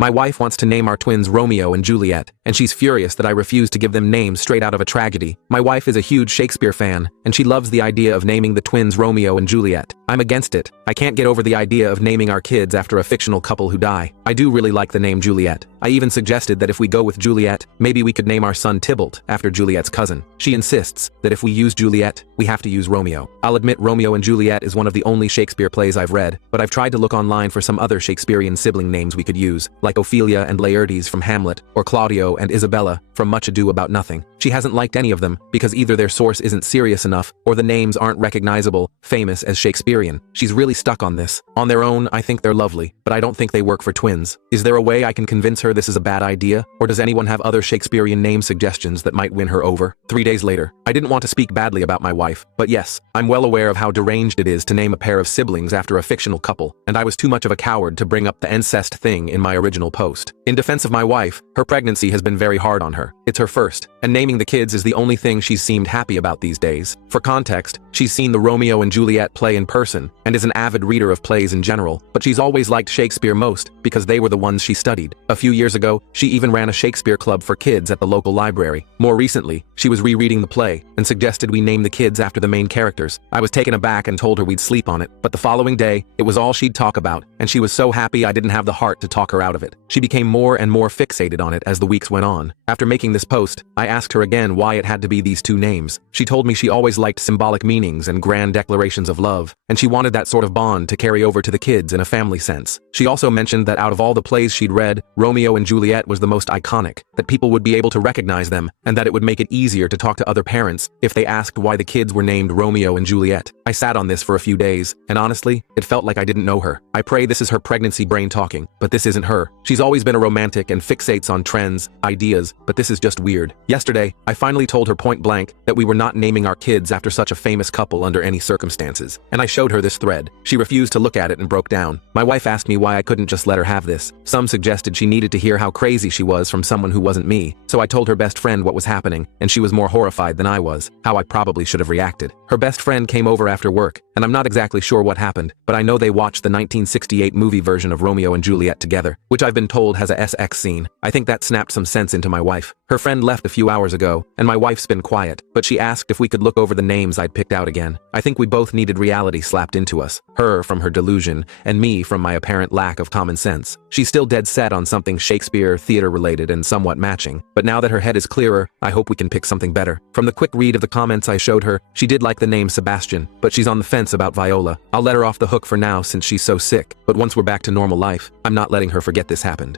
My wife wants to name our twins Romeo and Juliet, and she's furious that I refuse to give them names straight out of a tragedy. My wife is a huge Shakespeare fan, and she loves the idea of naming the twins Romeo and Juliet. I'm against it. I can't get over the idea of naming our kids after a fictional couple who die. I do really like the name Juliet. I even suggested that if we go with Juliet, maybe we could name our son Tybalt after Juliet's cousin. She insists that if we use Juliet, we have to use Romeo. I'll admit Romeo and Juliet is one of the only Shakespeare plays I've read, but I've tried to look online for some other Shakespearean sibling names we could use, like Ophelia and Laertes from Hamlet, or Claudio and Isabella from Much Ado About Nothing. She hasn't liked any of them because either their source isn't serious enough or the names aren't recognizable, famous as Shakespearean. She's really stuck on this. On their own, I think they're lovely, but I don't think they work for twins. Is there a way I can convince her this is a bad idea, or does anyone have other Shakespearean name suggestions that might win her over? 3 days later. I didn't want to speak badly about my wife, but yes, I'm well aware of how deranged it is to name a pair of siblings after a fictional couple, and I was too much of a coward to bring up the incest thing in my original post. In defense of my wife, her pregnancy has been very hard on her. It's her first, and naming the kids is the only thing she's seemed happy about these days. For context, she's seen the Romeo and Juliet play in person, and is an avid reader of plays in general, but she's always liked Shakespeare most because they were the ones she studied. A few years ago, she even ran a Shakespeare club for kids at the local library. More recently, she was rereading the play and suggested we name the kids after the main characters. I was taken aback and told her we'd sleep on it, but the following day, it was all she'd talk about, and she was so happy I didn't have the heart to talk her out of it. She became more and more fixated on it as the weeks went on. After making this post, I asked her again why it had to be these two names. She told me she always liked symbolic meanings and grand declarations of love, and she wanted that sort of bond to carry over to the kids in a family sense. She also mentioned that out of all the plays she'd read, Romeo and Juliet was the most iconic, that people would be able to recognize them, and that it would make it easier to talk to other parents if they asked why the kids were named Romeo and Juliet. I sat on this for a few days, and honestly, it felt like I didn't know her. I pray this is her pregnancy brain talking, but this isn't her. She's always been a romantic and fixates on trends, ideas, but this is just weird. Yesterday, I finally told her point blank that we were not naming our kids after such a famous couple under any circumstances, and I showed her this thread. She refused to look at it and broke down. My wife asked me why I couldn't just let her have this. Some suggested she needed to hear how crazy she was from someone who wasn't me, so I told her best friend what was happening, and she was more horrified than I was, how I probably should have reacted. Her best friend came over after work, and I'm not exactly sure what happened, but I know they watched the 1968 movie version of Romeo and Juliet together, which I've been told has a SX scene. I think that snapped some sense into my wife. Her friend left a few hours ago, and my wife's been quiet, but she asked if we could look over the names I'd picked out again. I think we both needed reality slapped into us, her from her delusion, and me from my apparent lack of common sense. She's still dead set on something Shakespeare, theater-related, and somewhat matching, but now that her head is clearer, I hope we can pick something better. From the quick read of the comments I showed her, she did like the name Sebastian, but she's on the fence about Viola. I'll let her off the hook for now since she's so sick, but once we're back to normal life, I'm not letting her forget this happened.